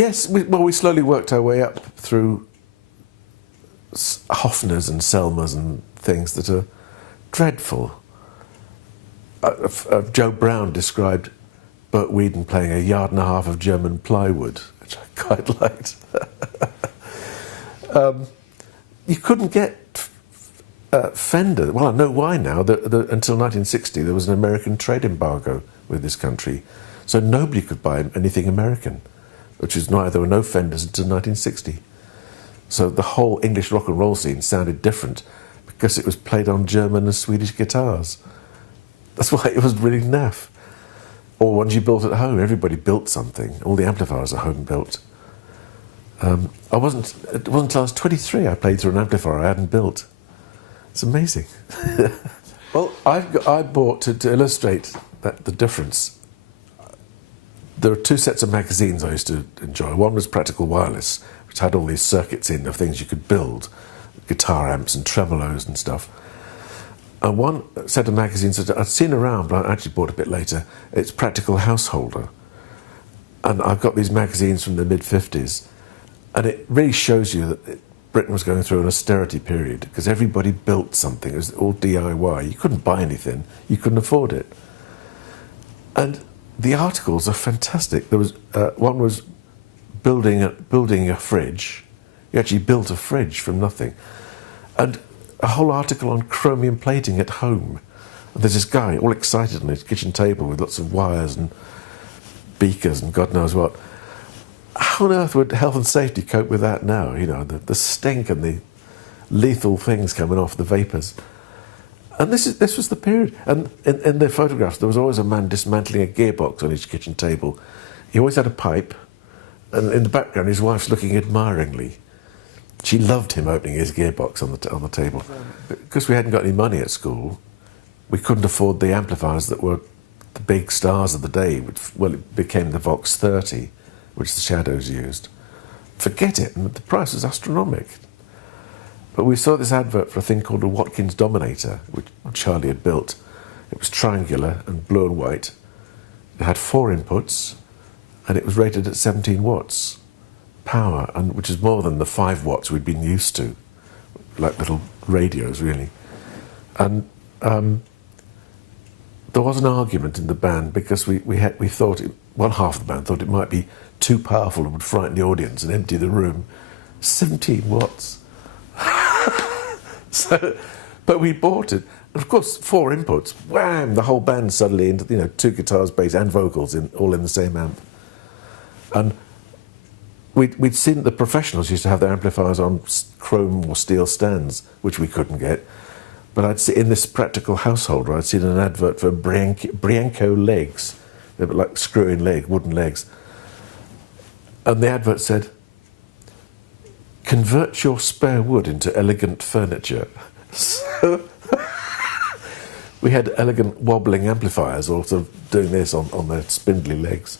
Yes, we slowly worked our way up through Hofners and Selmers and things that are dreadful. Joe Brown described Burt Weedon playing 1.5 yards of German plywood, which I quite liked. You couldn't get Fender. Well, I know why now. Until 1960, there was an American trade embargo with this country, so nobody could buy anything American, which is why there were no Fenders until 1960. So the whole English rock and roll scene sounded different because it was played on German and Swedish guitars. That's why it was really naff. Or ones you built at home. Everybody built something. All the amplifiers are home built. It wasn't until I was 23 I played through an amplifier I hadn't built. It's amazing. Well, I bought, to illustrate the difference, there are 2 sets of magazines I used to enjoy. One was Practical Wireless, which had all these circuits in of things you could build, guitar amps and tremolos and stuff. And one set of magazines that I'd seen around, but I actually bought a bit later, it's Practical Householder. And I've got these magazines from the mid-50s, and it really shows you that Britain was going through an austerity period, because everybody built something. It was all DIY. You couldn't buy anything. You couldn't afford it. And the articles are fantastic. There was one was building a fridge. You actually built a fridge from nothing. And a whole article on chromium plating at home. And there's this guy all excited on his kitchen table with lots of wires and beakers and God knows what. How on earth would health and safety cope with that now? You know, the stink and the lethal things coming off the vapours. And this was the period. And in the photographs, there was always a man dismantling a gearbox on his kitchen table. He always had a pipe, and in the background, his wife's looking admiringly. She loved him opening his gearbox on the table. Because we hadn't got any money at school, we couldn't afford the amplifiers that were the big stars of the day. Well, it became the Vox 30, which the Shadows used. Forget it, and the price was astronomical. But we saw this advert for a thing called a Watkins Dominator, which Charlie had built. It was triangular and blue and white. It had 4 inputs, and it was rated at 17 watts power, and which is more than the 5 watts we'd been used to, like little radios, really. And there was an argument in the band because we thought one half of the band thought it might be too powerful and would frighten the audience and empty the room. 17 watts. But we bought it. And of course, 4 inputs. Wham! The whole band suddenly into 2 guitars, bass, and vocals all in the same amp. And we'd seen the professionals used to have their amplifiers on chrome or steel stands, which we couldn't get. But I'd see in this Practical Householder, I'd seen an advert for Brianco legs. They were like screw-in wooden legs. And the advert said, "Convert your spare wood into elegant furniture." So we had elegant wobbling amplifiers, all sort of doing this on their spindly legs.